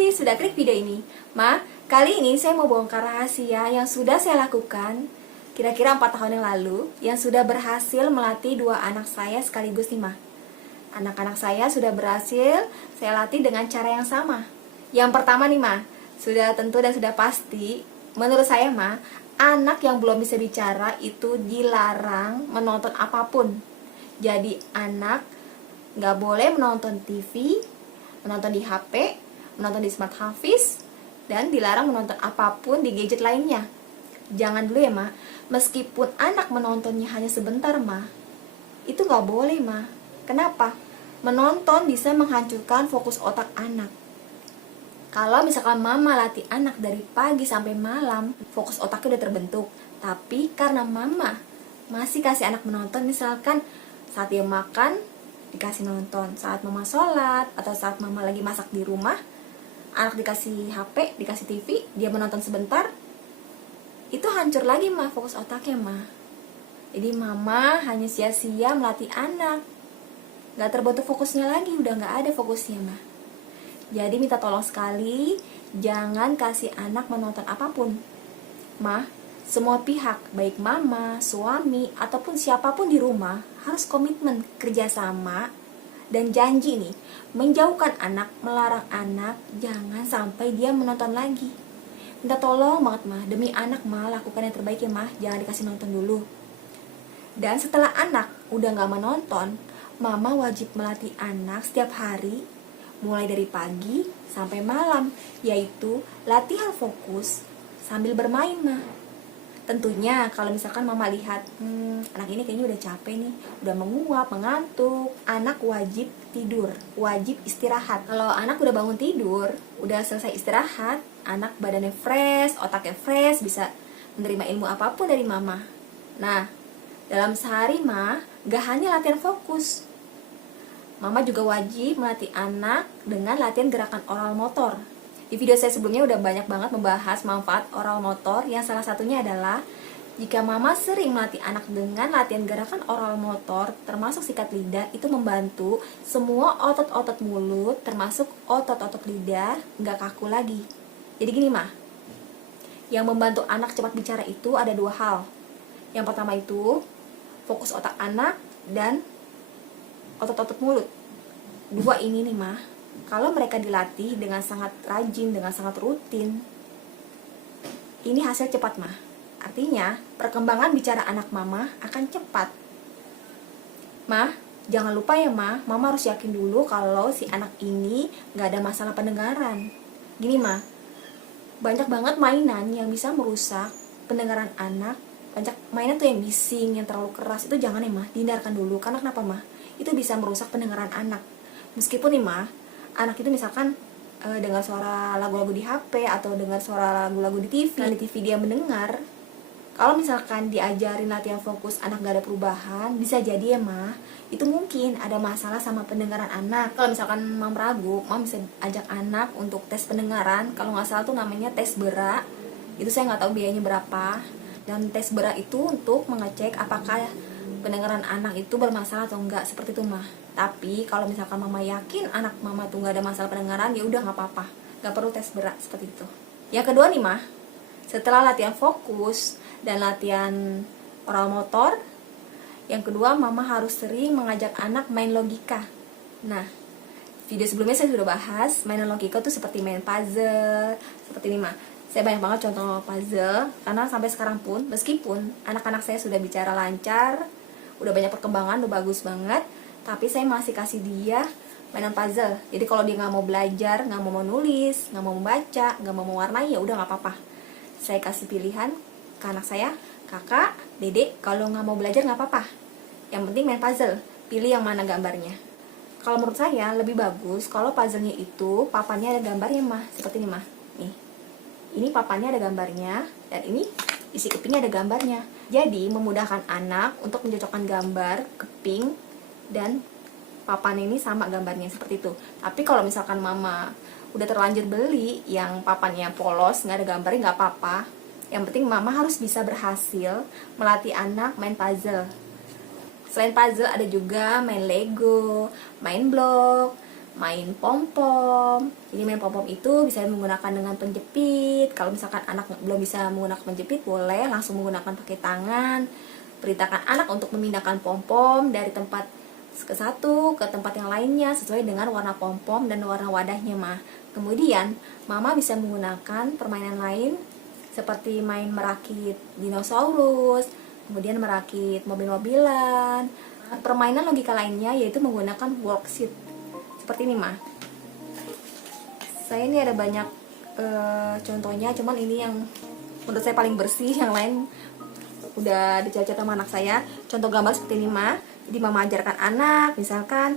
kasih sudah klik video ini. Ma, kali ini saya mau bongkar rahasia yang sudah saya lakukan kira-kira 4 tahun yang lalu, yang sudah berhasil melatih 2 anak saya sekaligus nih, Ma. Anak-anak saya sudah berhasil saya latih dengan cara yang sama. Yang pertama nih, Ma, sudah tentu dan sudah pasti, menurut saya, Ma, anak yang belum bisa bicara itu dilarang menonton apapun. Jadi anak nggak boleh menonton TV, menonton di HP, menonton di smart hafiz, dan dilarang menonton apapun di gadget lainnya. Jangan dulu ya, Ma. Meskipun anak menontonnya hanya sebentar, Ma, itu nggak boleh, Ma. Kenapa? Menonton bisa menghancurkan fokus otak anak. Kalau misalkan mama latih anak dari pagi sampai malam, fokus otaknya udah terbentuk. Tapi karena mama masih kasih anak menonton, misalkan saat dia makan, dikasih nonton. Saat mama sholat, atau saat mama lagi masak di rumah, anak dikasih HP, dikasih TV, dia menonton sebentar, itu hancur lagi, Ma, fokus otaknya, Ma. Jadi mama hanya sia-sia melatih anak. Gak terbentuk fokusnya lagi, udah gak ada fokusnya, Ma. Jadi minta tolong sekali, jangan kasih anak menonton apapun. Ma, semua pihak, baik mama, suami, ataupun siapapun di rumah, harus komitmen kerjasama dan janji nih, menjauhkan anak, melarang anak, jangan sampai dia menonton lagi. Minta tolong banget, Ma, demi anak, Ma, lakukan yang terbaik ya, Ma, jangan dikasih nonton dulu. Dan setelah anak udah gak menonton, mama wajib melatih anak setiap hari, mulai dari pagi sampai malam, yaitu latihan fokus sambil bermain, Ma. Tentunya kalau misalkan mama lihat anak ini kayaknya udah capek nih, udah menguap, mengantuk, anak wajib tidur, wajib istirahat. Kalau anak udah bangun tidur, udah selesai istirahat, anak badannya fresh, otaknya fresh, bisa menerima ilmu apapun dari mama. Nah, dalam sehari, Ma, gak hanya latihan fokus, mama juga wajib melatih anak dengan latihan gerakan oral motor. Di video saya sebelumnya udah banyak banget membahas manfaat oral motor, yang salah satunya adalah jika mama sering melatih anak dengan latihan gerakan oral motor, termasuk sikat lidah, itu membantu semua otot-otot mulut, termasuk otot-otot lidah, nggak kaku lagi. Jadi gini, Ma, yang membantu anak cepat bicara itu ada 2 hal. Yang pertama itu fokus otak anak dan otot-otot mulut. 2 ini nih, Ma, kalau mereka dilatih dengan sangat rajin, dengan sangat rutin, ini hasil cepat, Ma. Artinya, perkembangan bicara anak mama akan cepat. Ma, jangan lupa ya, Ma, mama harus yakin dulu kalau si anak ini gak ada masalah pendengaran. Gini, Ma, banyak banget mainan yang bisa merusak pendengaran anak. Banyak mainan tuh yang bising, yang terlalu keras, itu jangan ya, Ma, dihindarkan dulu. Karena kenapa, Ma? Itu bisa merusak pendengaran anak. Meskipun nih, Ma, anak itu misalkan dengar suara lagu-lagu di HP atau dengar suara lagu-lagu di TV, nah, di TV dia mendengar, kalau misalkan diajarin latihan fokus anak gak ada perubahan, bisa jadi ya, Ma, itu mungkin ada masalah sama pendengaran anak. Kalau misalkan Mam ragu, Mam bisa ajak anak untuk tes pendengaran. Kalau nggak salah tuh namanya tes berak. Itu saya nggak tahu biayanya berapa. Dan tes berak itu untuk mengecek apakah pendengaran anak itu bermasalah atau enggak, seperti itu, Ma. Tapi kalau misalkan mama yakin anak mama tuh nggak ada masalah pendengaran, ya udah nggak apa-apa, nggak perlu tes berat seperti itu. Yang kedua nih, Ma, setelah latihan fokus dan latihan oral motor, yang kedua mama harus sering mengajak anak main logika. Nah, video sebelumnya saya sudah bahas mainan logika tuh seperti main puzzle, seperti ini, Ma. Saya banyak banget contoh puzzle, karena sampai sekarang pun, meskipun anak-anak saya sudah bicara lancar, udah banyak perkembangan, udah bagus banget, tapi saya masih kasih dia mainan puzzle. Jadi kalau dia nggak mau belajar, nggak mau menulis, nggak mau membaca, nggak mau mewarnai, ya udah nggak apa-apa. Saya kasih pilihan ke anak saya, kakak, dedek, kalau nggak mau belajar nggak apa-apa. Yang penting main puzzle, pilih yang mana gambarnya. Kalau menurut saya lebih bagus kalau puzzle-nya itu papannya ada gambarnya, Ma. Seperti ini, Ma. Nih, ini papannya ada gambarnya, dan ini isi kepingnya ada gambarnya. Jadi memudahkan anak untuk mencocokkan gambar keping dan papan ini sama gambarnya, seperti itu. Tapi kalau misalkan mama udah terlanjur beli yang papannya polos, nggak ada gambarnya, nggak apa-apa. Yang penting mama harus bisa berhasil melatih anak main puzzle. Selain puzzle ada juga main Lego, main blok, main pom-pom. Jadi main pom-pom itu bisa menggunakan dengan penjepit. Kalau misalkan anak belum bisa menggunakan penjepit, boleh langsung menggunakan pakai tangan. Perintahkan anak untuk memindahkan pom-pom dari tempat ke satu ke tempat yang lainnya sesuai dengan warna pom-pom dan warna wadahnya, mah. Kemudian mama bisa menggunakan permainan lain seperti main merakit dinosaurus, kemudian merakit mobil-mobilan. Permainan logika lainnya yaitu menggunakan worksheet seperti ini, mah. Saya ini ada banyak contohnya, cuman ini yang menurut saya paling bersih, yang lain udah dicatat sama anak saya. Contoh gambar seperti ini, mah. Jadi mama ajarkan anak, misalkan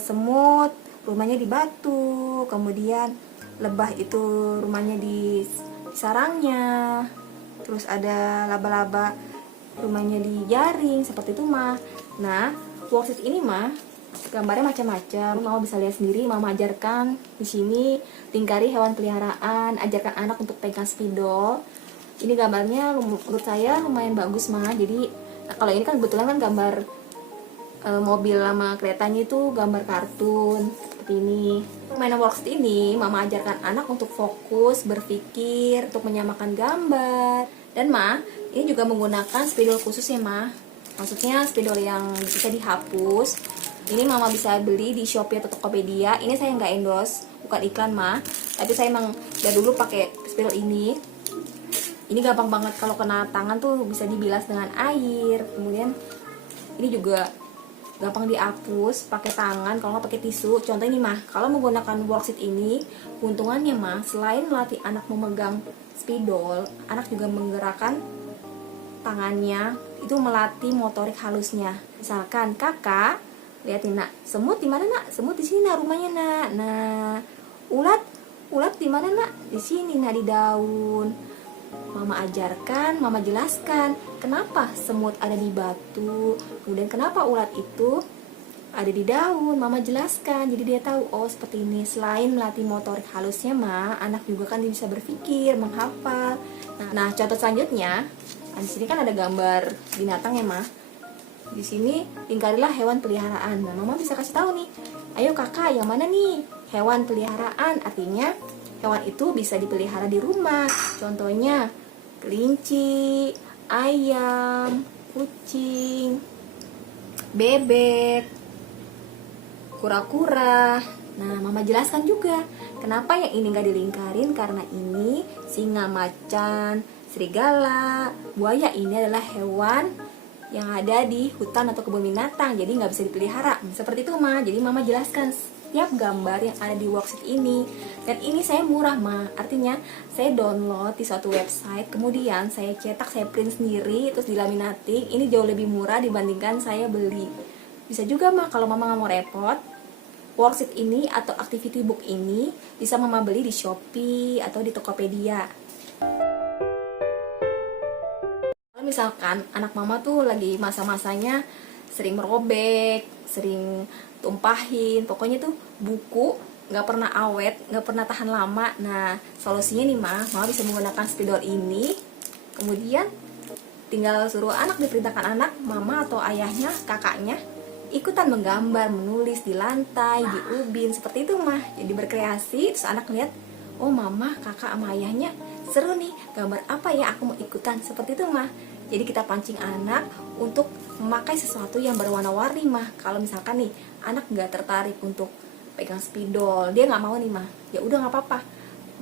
semut rumahnya di batu, kemudian lebah itu rumahnya di sarangnya, terus ada laba-laba rumahnya di jaring, seperti itu, mah. Nah, worksheet ini, mah, gambarnya macam-macam. Mama bisa lihat sendiri. Mama ajarkan di sini lingkari hewan peliharaan, ajarkan anak untuk pegang spidol. Ini gambarnya menurut saya lumayan bagus, mah. Jadi kalau ini kan kebetulan kan gambar mobil sama keretanya itu gambar kartun seperti ini. Mainan worksheet ini mama ajarkan anak untuk fokus, berpikir, untuk menyamakan gambar. Dan, mah, ini juga menggunakan spidol khusus ya, mah. Maksudnya spidol yang bisa dihapus. Ini mama bisa beli di Shopee atau Tokopedia. Ini saya nggak endorse, bukan iklan, mah. Tapi saya emang dari dulu pakai spidol ini. Ini gampang banget, kalau kena tangan tuh bisa dibilas dengan air. Kemudian ini juga gampang dihapus pakai tangan, kalau nggak pakai tisu. Contoh ini, mah, kalau menggunakan worksheet ini, keuntungannya, mah, selain melatih anak memegang spidol, anak juga menggerakkan tangannya, itu melatih motorik halusnya. Misalkan kakak, lihatin, nak, semut di mana, nak? Semut di sini, nak, rumahnya, nak. Nah, ulat di mana, nak? Di sini, nak, di daun. Mama ajarkan, mama jelaskan kenapa semut ada di batu, kemudian kenapa ulat itu ada di daun. Mama jelaskan, jadi dia tahu, oh seperti ini. Selain melatih motorik halusnya, mah, anak juga kan bisa berpikir, menghafal. Nah, contoh selanjutnya, di sini kan ada gambar binatang ya, mah. Di sini lingkarilah hewan peliharaan. Nah, mama bisa kasih tahu nih, ayo kakak, yang mana nih hewan peliharaan? Artinya hewan itu bisa dipelihara di rumah. Contohnya kelinci, ayam, kucing, bebek, kura-kura. Nah, mama jelaskan juga kenapa yang ini gak dilingkarin, karena ini singa, macan, serigala, buaya ini adalah hewan yang ada di hutan atau kebun binatang, jadi nggak bisa dipelihara. Seperti itu, mah. Jadi mama jelaskan setiap gambar yang ada di worksheet ini. Dan ini saya murah, mah. Artinya saya download di suatu website, kemudian saya cetak, saya print sendiri, terus dilaminating. Ini jauh lebih murah dibandingkan saya beli. Bisa juga, mah, kalau mama nggak mau repot, worksheet ini atau activity book ini bisa mama beli di Shopee atau di Tokopedia. Misalkan anak mama tuh lagi masa-masanya sering merobek, sering tumpahin, pokoknya tuh buku nggak pernah awet, nggak pernah tahan lama. Nah, solusinya nih, mama bisa menggunakan spidol ini. Kemudian tinggal suruh anak, diperintahkan anak, mama atau ayahnya, kakaknya ikutan menggambar, menulis di lantai, di ubin, seperti itu, mah. Jadi berkreasi, terus anak lihat, oh mama, kakak sama ayahnya seru nih, gambar apa ya, aku mau ikutan, seperti itu, mah. Jadi kita pancing anak untuk memakai sesuatu yang berwarna-warni, mah. Kalau misalkan nih anak nggak tertarik untuk pegang spidol, dia nggak mau nih, mah, ya udah nggak apa-apa,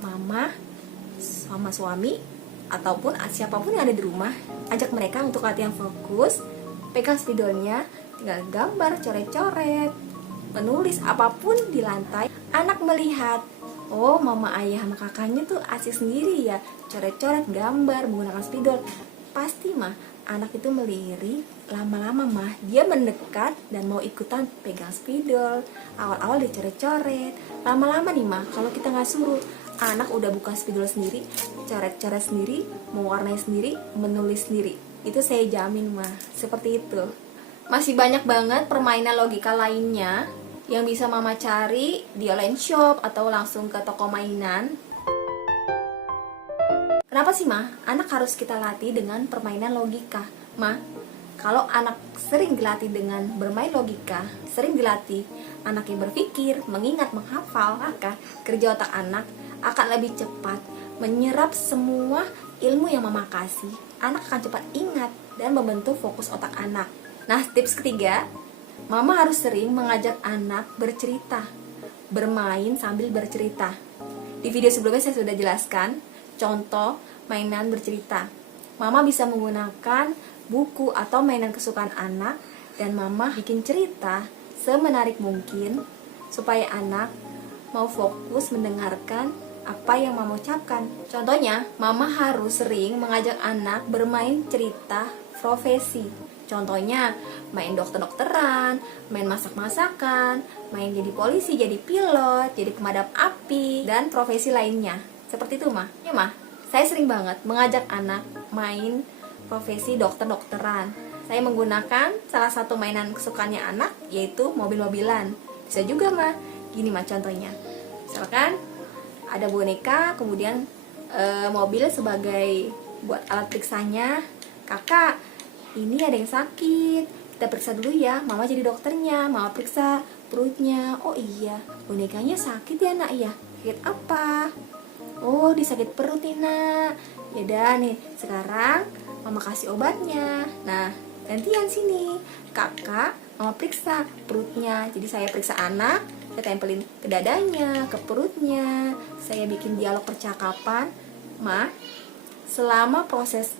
mama sama suami ataupun siapapun yang ada di rumah, ajak mereka untuk latihan fokus, pegang spidolnya, tinggal gambar, coret-coret, menulis apapun di lantai. Anak melihat, oh mama, ayah, sama kakaknya tuh asik sendiri ya, coret-coret, gambar menggunakan spidol. Pasti, mah, anak itu melirik. Lama-lama, mah, dia mendekat dan mau ikutan pegang spidol. Awal-awal dia coret-coret, lama-lama nih, mah, kalau kita nggak suruh, anak udah buka spidol sendiri, coret-coret sendiri, mewarnai sendiri, menulis sendiri. Itu saya jamin, mah, seperti itu. Masih banyak banget permainan logika lainnya yang bisa mama cari di online shop atau langsung ke toko mainan. Kenapa sih, mah, anak harus kita latih dengan permainan logika? Mah, Kalau anak sering dilatih dengan bermain logika, sering dilatih anaknya berpikir, mengingat, menghafal, maka kerja otak anak akan lebih cepat menyerap semua ilmu yang mama kasih. Anak akan cepat ingat dan membentuk fokus otak anak. Nah, tips ketiga, mama harus sering mengajak anak bercerita, bermain sambil bercerita. Di video sebelumnya saya sudah jelaskan contoh mainan bercerita. Mama bisa menggunakan buku atau mainan kesukaan anak, dan mama bikin cerita semenarik mungkin supaya anak mau fokus mendengarkan apa yang mama ucapkan. Contohnya, mama harus sering mengajak anak bermain cerita profesi. Contohnya, main dokter-dokteran, main masak-masakan, main jadi polisi, jadi pilot, jadi pemadam api, dan profesi lainnya. Seperti itu, Ma. Ya, Ma. Saya sering banget mengajak anak main profesi dokter-dokteran. Saya menggunakan salah satu mainan kesukaannya anak, yaitu mobil-mobilan. Bisa juga, Ma. Gini, Ma, contohnya. Misalkan ada boneka, kemudian mobil sebagai buat alat periksanya. Kakak, ini ada yang sakit, kita periksa dulu ya. Mama jadi dokternya, mama periksa perutnya. Oh iya, bonekanya sakit ya, Nak ya? Sakit apa? Oh, disakit perut nih, Nak. Yaudah nih, sekarang mama kasih obatnya. Nah, gantian sini. Kakak, mama periksa perutnya. Jadi saya periksa anak, saya tempelin ke dadanya, ke perutnya. Saya bikin dialog percakapan. Ma, selama proses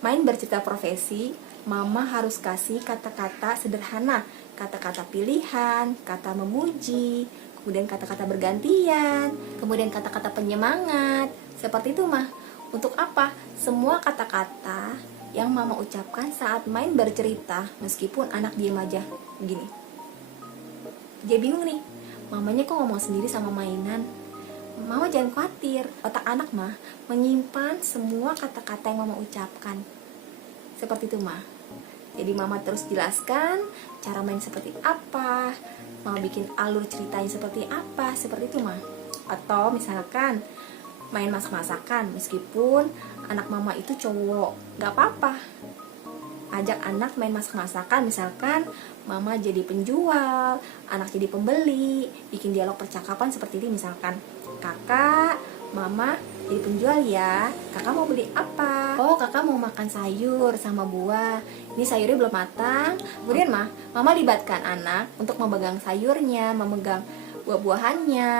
main bercerita profesi, mama harus kasih kata-kata sederhana, kata-kata pilihan, kata memuji, kemudian kata-kata bergantian, kemudian kata-kata penyemangat. Seperti itu, Ma. Untuk apa? Semua kata-kata yang mama ucapkan saat main bercerita, meskipun anak diem aja begini. Dia bingung nih, mamanya kok ngomong sendiri sama mainan. Mama jangan khawatir, otak anak mah menyimpan semua kata-kata yang mama ucapkan. Seperti itu, Ma. Jadi mama terus jelaskan cara main seperti apa, mama bikin alur ceritanya seperti apa, seperti itu, Ma. Atau misalkan main masak-masakan, meskipun anak mama itu cowok, gak apa-apa. Ajak anak main masak-masakan, misalkan mama jadi penjual, anak jadi pembeli, bikin dialog percakapan seperti ini. Misalkan, kakak, mama jadi penjual ya, kakak mau beli apa? Oh, kakak mau makan sayur sama buah, ini sayurnya belum matang. Kemudian mama libatkan anak untuk memegang sayurnya, memegang buah-buahannya.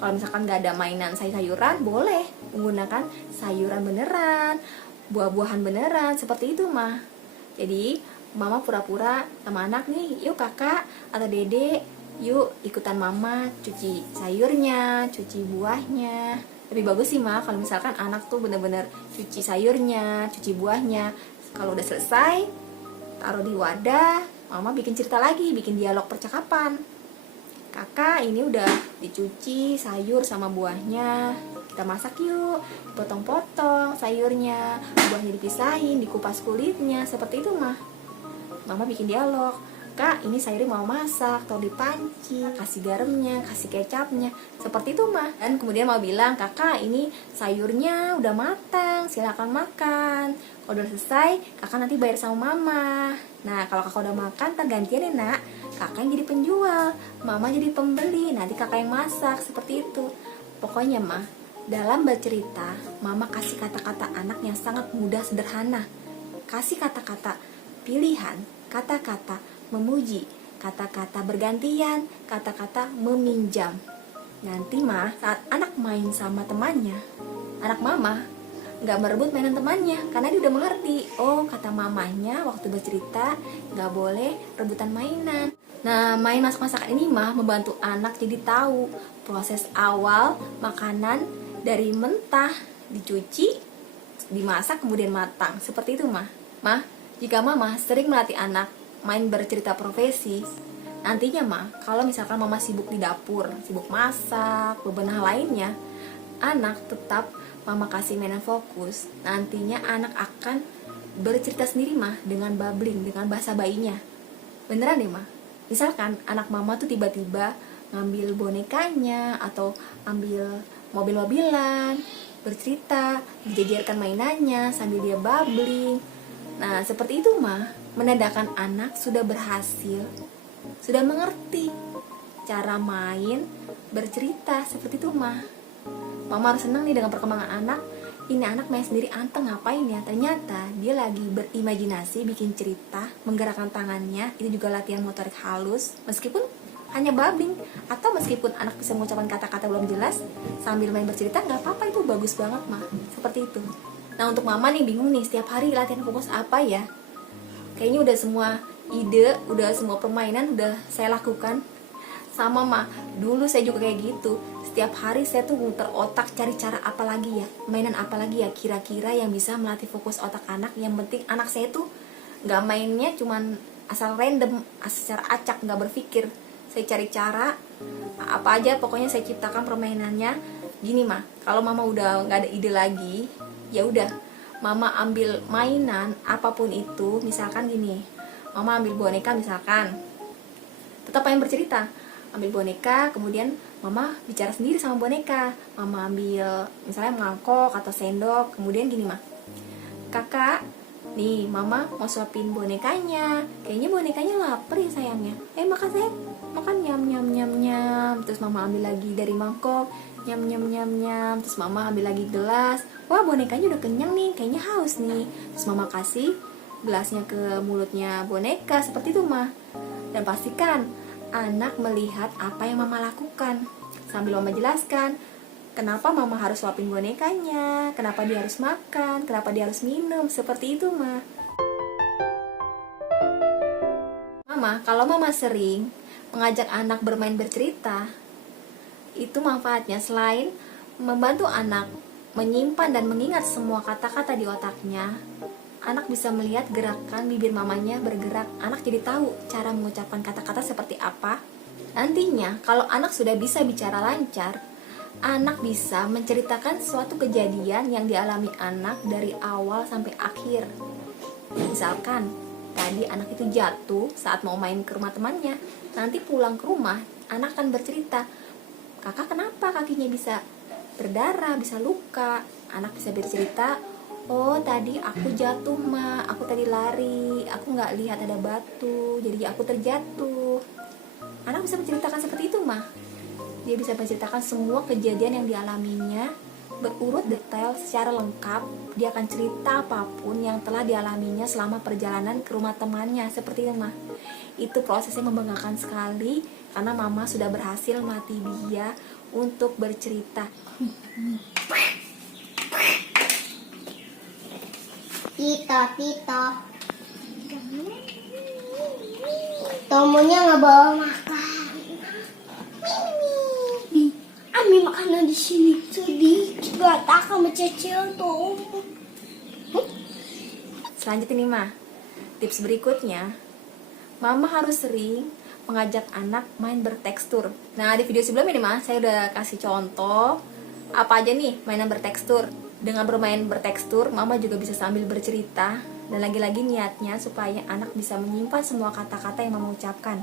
Kalau misalkan gak ada mainan sayur-sayuran, boleh menggunakan sayuran beneran, buah-buahan beneran, seperti itu, Ma. Jadi mama pura-pura sama anak nih, yuk kakak atau dede, yuk ikutan mama cuci sayurnya, cuci buahnya. Lebih bagus sih, Ma, kalau misalkan anak tuh bener-bener cuci sayurnya, cuci buahnya. Kalau udah selesai, taruh di wadah, mama bikin cerita lagi, bikin dialog percakapan. Kakak, ini udah dicuci sayur sama buahnya, kita masak yuk. Potong-potong sayurnya, buahnya dipisahin, dikupas kulitnya. Seperti itu, Ma. Mama bikin dialog. Kak, ini sayurnya mau masak, taruh di panci, kasih garamnya, kasih kecapnya. Seperti itu, Ma. Dan kemudian mau bilang, kakak, ini sayurnya udah matang, silakan makan. Kalau udah selesai, kakak nanti bayar sama mama. Nah, kalau kakak udah makan, ntar gantian ya, Nak. Kakak yang jadi penjual, mama jadi pembeli, nanti kakak yang masak. Seperti itu. Pokoknya, Ma, dalam bercerita, mama kasih kata-kata anak yang sangat mudah, sederhana. Kasih kata-kata pilihan, kata-kata memuji, kata-kata bergantian, kata-kata meminjam. Nanti, Ma, saat anak main sama temannya, anak mama gak merebut mainan temannya, karena dia udah mengerti. Oh, kata mamanya waktu bercerita gak boleh rebutan mainan. Nah, main masak-masakan ini, Ma, membantu anak jadi tahu proses awal makanan dari mentah, dicuci, dimasak, kemudian matang. Seperti itu, Ma. Ma, jika mama sering melatih anak main bercerita profesi, nantinya, Ma, kalau misalkan mama sibuk di dapur, sibuk masak, bebenah lainnya, anak tetap mama kasih mainan fokus. Nantinya anak akan bercerita sendiri, Ma, dengan babbling, dengan bahasa bayinya. Beneran deh, Ma. Misalkan anak mama tuh tiba-tiba ngambil bonekanya atau ambil mobil-mobilan, bercerita, dijajarkan mainannya sambil dia babbling. Nah, seperti itu, Ma. menandakan anak sudah berhasil, sudah mengerti cara main bercerita seperti itu mah. Mama harus senang nih dengan perkembangan anak. Ini anak main sendiri, anteng ngapain ya? Ternyata dia lagi berimajinasi, bikin cerita, menggerakkan tangannya. Itu juga latihan motorik halus, meskipun hanya babbling. Atau meskipun anak bisa mengucapkan kata-kata belum jelas, sambil main bercerita, nggak apa-apa, itu bagus banget mah. Seperti itu. Nah, untuk mama nih bingung nih, setiap hari latihan fokus apa ya? Kayaknya udah semua ide, udah semua permainan udah saya lakukan. Sama mah, dulu saya juga kayak gitu. Setiap hari saya tuh muter otak cari cara apa lagi ya, mainan apa lagi ya kira-kira yang bisa melatih fokus otak anak. Yang penting anak saya tuh nggak mainnya cuman asal random, asal acak, nggak berpikir. Saya cari cara apa aja, pokoknya saya ciptakan permainannya. Gini mah, kalau mama udah nggak ada ide lagi, ya udah mama ambil mainan apapun itu. Misalkan gini, mama ambil boneka misalkan, tetap main bercerita. Ambil boneka, kemudian mama bicara sendiri sama boneka. Mama ambil misalnya mangkok atau sendok, kemudian gini mah, kakak, nih mama mau suapin bonekanya. Kayaknya bonekanya lapar ya sayangnya. Makan saya, makan, nyam nyam nyam nyam. Terus mama ambil lagi dari mangkok, nyam nyam nyam nyam. Terus mama ambil lagi gelas. Wah, bonekanya udah kenyang nih, kayaknya haus nih. Terus mama kasih gelasnya ke mulutnya boneka, seperti itu mah. Dan pastikan anak melihat apa yang mama lakukan. Sambil mama jelaskan kenapa mama harus suapin bonekanya, kenapa dia harus makan, kenapa dia harus minum, seperti itu mah. Mama, kalau mama sering mengajak anak bermain bercerita, itu manfaatnya selain membantu anak menyimpan dan mengingat semua kata-kata di otaknya, anak bisa melihat gerakan bibir mamanya bergerak. Anak jadi tahu cara mengucapkan kata-kata seperti apa. Nantinya, kalau anak sudah bisa bicara lancar, anak bisa menceritakan suatu kejadian yang dialami anak dari awal sampai akhir. Misalkan, tadi anak itu jatuh saat mau main ke rumah temannya. Nanti pulang ke rumah, anak akan bercerita, kakak kenapa kakinya bisa berdarah, bisa luka. Anak bisa bercerita, oh tadi aku jatuh ma, aku tadi lari, aku nggak lihat ada batu, jadi aku terjatuh. Anak bisa menceritakan seperti itu mah. Dia bisa menceritakan semua kejadian yang dialaminya berurut detail secara lengkap. Dia akan cerita apapun yang telah dialaminya selama perjalanan ke rumah temannya, seperti itu mah. Itu prosesnya membanggakan sekali karena mama sudah berhasil melatih dia untuk bercerita. Tito, Tomonya nggak bawa makan. Mimi, ambil makanan di sini sedikit, gak tak sama Cecil tuh. Selanjutnya nih mah, tips berikutnya, mama harus sering mengajak anak main bertekstur. Nah, di video sebelumnya nih mah, saya udah kasih contoh apa aja nih mainan bertekstur. Dengan bermain bertekstur, mama juga bisa sambil bercerita. Dan lagi-lagi niatnya supaya anak bisa menyimpan semua kata-kata yang mama ucapkan.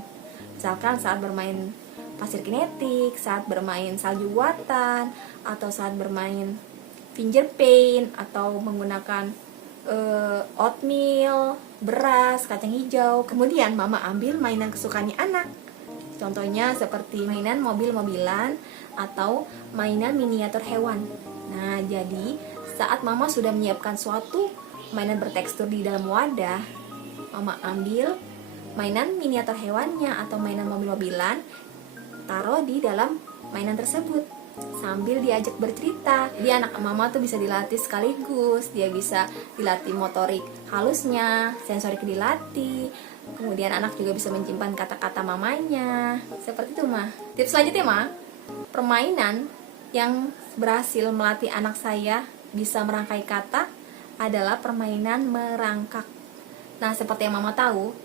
Misalkan saat bermain pasir kinetik, saat bermain salju buatan, atau saat bermain finger paint, atau menggunakan oatmeal, beras, kacang hijau. Kemudian mama ambil mainan kesukaannya anak. Contohnya seperti mainan mobil-mobilan atau mainan miniatur hewan. Nah, jadi saat mama sudah menyiapkan suatu mainan bertekstur di dalam wadah, mama ambil mainan miniatur hewannya atau mainan mobil-mobilan, taruh di dalam mainan tersebut sambil diajak bercerita. Jadi anak mama tuh bisa dilatih sekaligus. Dia bisa dilatih motorik halusnya, sensorik dilatih. Kemudian anak juga bisa menyimpan kata-kata mamanya. Seperti itu mah. Tips selanjutnya mah, permainan yang berhasil melatih anak saya bisa merangkai kata adalah permainan merangkak. Nah, seperti yang mama tahu,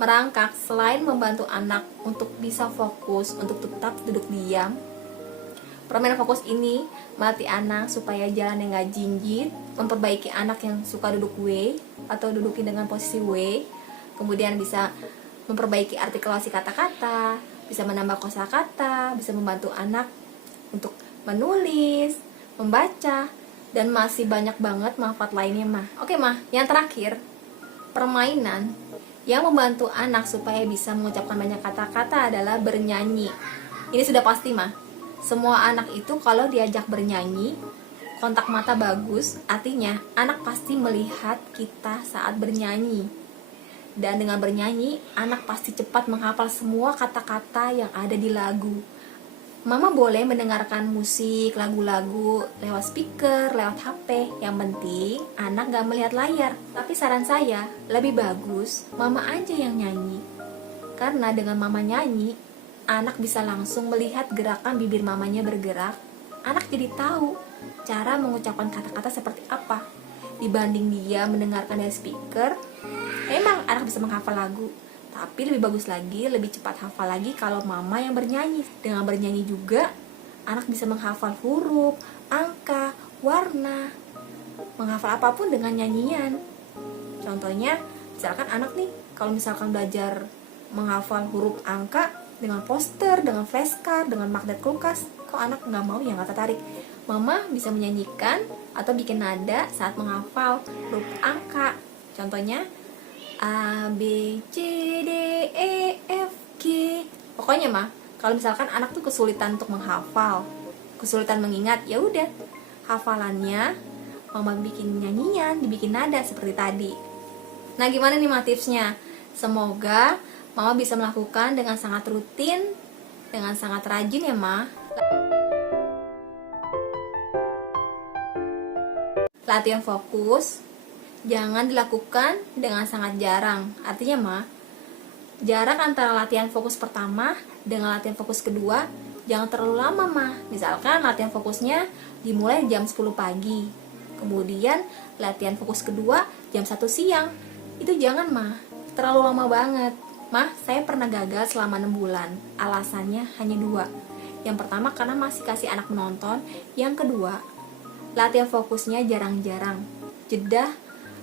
merangkak selain membantu anak untuk bisa fokus, untuk tetap duduk diam, permainan fokus ini melatih anak supaya jalan yang gak jinjit, memperbaiki anak yang suka duduk W atau dudukin dengan posisi W, kemudian bisa memperbaiki artikulasi kata-kata, bisa menambah kosakata, bisa membantu anak untuk menulis, membaca, dan masih banyak banget manfaat lainnya mah. Oke mah, yang terakhir, permainan Yang membantu anak supaya bisa mengucapkan banyak kata-kata adalah bernyanyi. Ini sudah pasti mah. Semua anak itu kalau diajak bernyanyi, kontak mata bagus, artinya anak pasti melihat kita saat bernyanyi. Dan dengan bernyanyi, anak pasti cepat menghafal semua kata-kata yang ada di lagu. Mama boleh mendengarkan musik, lagu-lagu lewat speaker, lewat HP. Yang penting anak gak melihat layar. Tapi saran saya, lebih bagus mama aja yang nyanyi. Karena dengan mama nyanyi, anak bisa langsung melihat gerakan bibir mamanya bergerak. Anak jadi tahu cara mengucapkan kata-kata seperti apa. Dibanding dia mendengarkan dari speaker, memang anak bisa menghafal lagu. Tapi lebih bagus lagi, lebih cepat hafal lagi kalau mama yang bernyanyi. Dengan bernyanyi juga, anak bisa menghafal huruf, angka, warna, menghafal apapun dengan nyanyian. Contohnya, misalkan anak nih, kalau misalkan belajar menghafal huruf angka dengan poster, dengan flashcard, dengan magnet kulkas, kok anak nggak mau ya, nggak tertarik. Mama bisa menyanyikan atau bikin nada saat menghafal huruf angka. Contohnya, A, B, C, D, E, F, G. Pokoknya mah, kalau misalkan anak tuh kesulitan untuk menghafal, kesulitan mengingat, ya udah, hafalannya mama bikin nyanyian, dibikin nada seperti tadi. Nah, gimana nih mah tipsnya? Semoga mama bisa melakukan dengan sangat rutin, dengan sangat rajin ya mah. Latihan fokus jangan dilakukan dengan sangat jarang. Artinya mah, jarak antara latihan fokus pertama dengan latihan fokus kedua jangan terlalu lama mah. Misalkan latihan fokusnya dimulai jam 10 pagi, kemudian latihan fokus kedua jam 1 siang. Itu jangan mah, terlalu lama banget. Mah, saya pernah gagal selama 6 bulan. Alasannya hanya 2. Yang pertama karena masih kasih anak menonton. Yang kedua, latihan fokusnya jarang-jarang. Jeda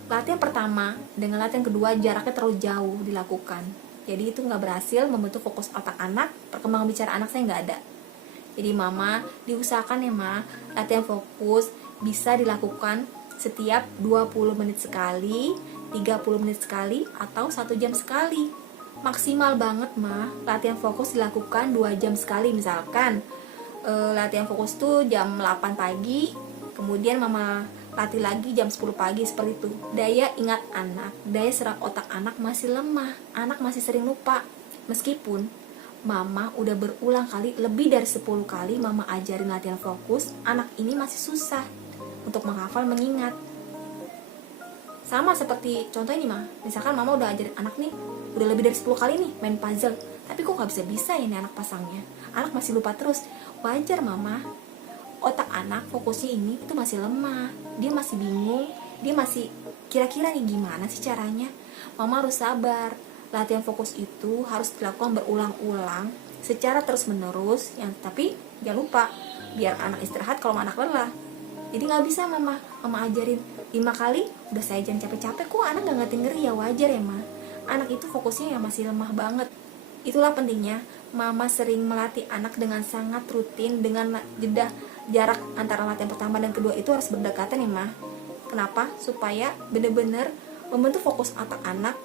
latihan pertama dengan latihan kedua jaraknya terlalu jauh dilakukan. Jadi itu nggak berhasil membentuk fokus otak anak, perkembangan bicara anak saya nggak ada. Jadi mama diusahakan ya ma, latihan fokus bisa dilakukan setiap 20 menit sekali, 30 menit sekali, atau 1 jam sekali. Maksimal banget ma, latihan fokus dilakukan 2 jam sekali. Misalkan latihan fokus tuh jam 8 pagi, kemudian mama latih lagi jam 10 pagi, seperti itu. Daya ingat anak, daya serap otak anak masih lemah. Anak masih sering lupa. Meskipun mama udah berulang kali, lebih dari 10 kali mama ajarin latihan fokus, anak ini masih susah untuk menghafal, mengingat. Sama seperti contoh ini mah, misalkan mama udah ajarin anak nih, udah lebih dari 10 kali nih main puzzle, tapi kok gak bisa-bisa ya nih anak pasangnya. Anak masih lupa terus. Wajar mama, otak anak fokusnya ini itu masih lemah, dia masih bingung, dia masih kira-kira nih gimana sih caranya. Mama harus sabar. Latihan fokus itu harus dilakukan berulang-ulang secara terus-menerus, tapi jangan lupa biar anak istirahat kalau anak lelah. Jadi nggak bisa mama ajarin 5 kali udah saya jangan capek-capek, kok anak nggak ngerti ya. Wajar ya ma, anak itu fokusnya yang masih lemah banget. Itulah pentingnya mama sering melatih anak dengan sangat rutin, dengan jeda jarak antara latihan pertama dan kedua itu harus berdekatan ya mah. Kenapa? Supaya benar-benar membentuk fokus otak anak,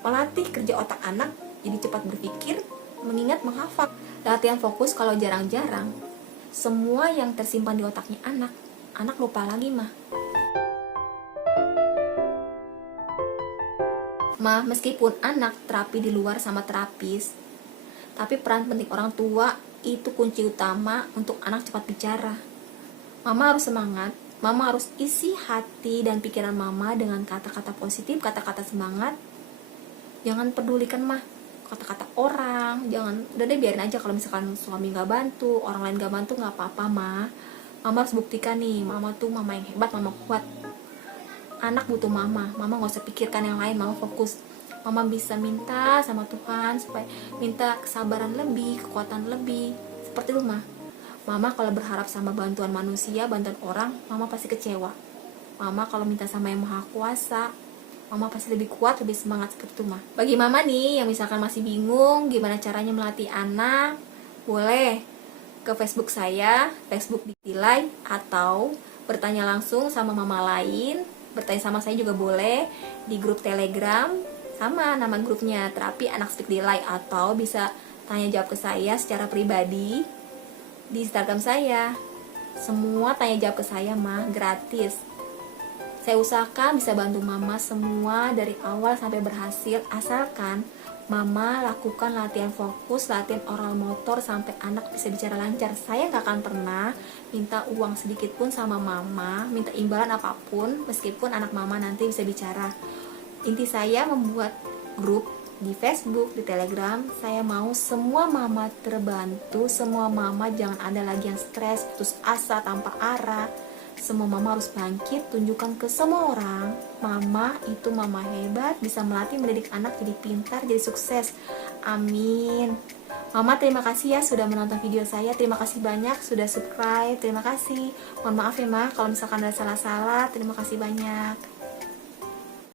melatih kerja otak anak jadi cepat berpikir, mengingat, menghafal. Latihan fokus kalau jarang-jarang, semua yang tersimpan di otaknya anak lupa lagi mah. Meskipun anak terapi di luar sama terapis, tapi peran penting orang tua itu kunci utama untuk anak cepat bicara. Mama harus semangat, mama harus isi hati dan pikiran mama dengan kata-kata positif, kata-kata semangat. Jangan pedulikan kata-kata orang, jangan, udah deh biarin aja. Kalau misalkan suami gak bantu, orang lain gak bantu, gak apa-apa mama harus buktikan nih, mama tuh mama yang hebat, mama kuat. Anak butuh mama gak usah pikirkan yang lain, mama fokus. Mama bisa minta sama Tuhan supaya minta kesabaran lebih, kekuatan lebih, seperti itu mama kalau berharap sama bantuan manusia, bantuan orang, mama pasti kecewa. Mama kalau minta sama yang maha kuasa, mama pasti lebih kuat, lebih semangat, seperti itu Bagi mama nih yang misalkan masih bingung gimana caranya melatih anak, boleh ke Facebook saya, Facebook Diktilai, atau bertanya langsung sama mama lain, bertanya sama saya juga boleh di grup Telegram. Sama nama grupnya, Terapi Anak Speak Delay. Atau bisa tanya jawab ke saya secara pribadi di Instagram saya. Semua tanya jawab ke saya mah gratis. Saya usahakan bisa bantu mama semua dari awal sampai berhasil, asalkan mama lakukan latihan fokus, latihan oral motor sampai anak bisa bicara lancar. Saya gak akan pernah minta uang sedikit pun sama mama, minta imbalan apapun, meskipun anak mama nanti bisa bicara. Inti saya membuat grup di Facebook, di Telegram. Saya mau semua mama terbantu, semua mama jangan ada lagi yang stres, putus asa tanpa arah. Semua mama harus bangkit, tunjukkan ke semua orang, mama itu mama hebat, bisa melatih mendidik anak jadi pintar, jadi sukses. Amin. Mama terima kasih ya sudah menonton video saya, terima kasih banyak sudah subscribe, terima kasih. Mohon maaf ya Ma kalau misalkan ada salah-salah, terima kasih banyak.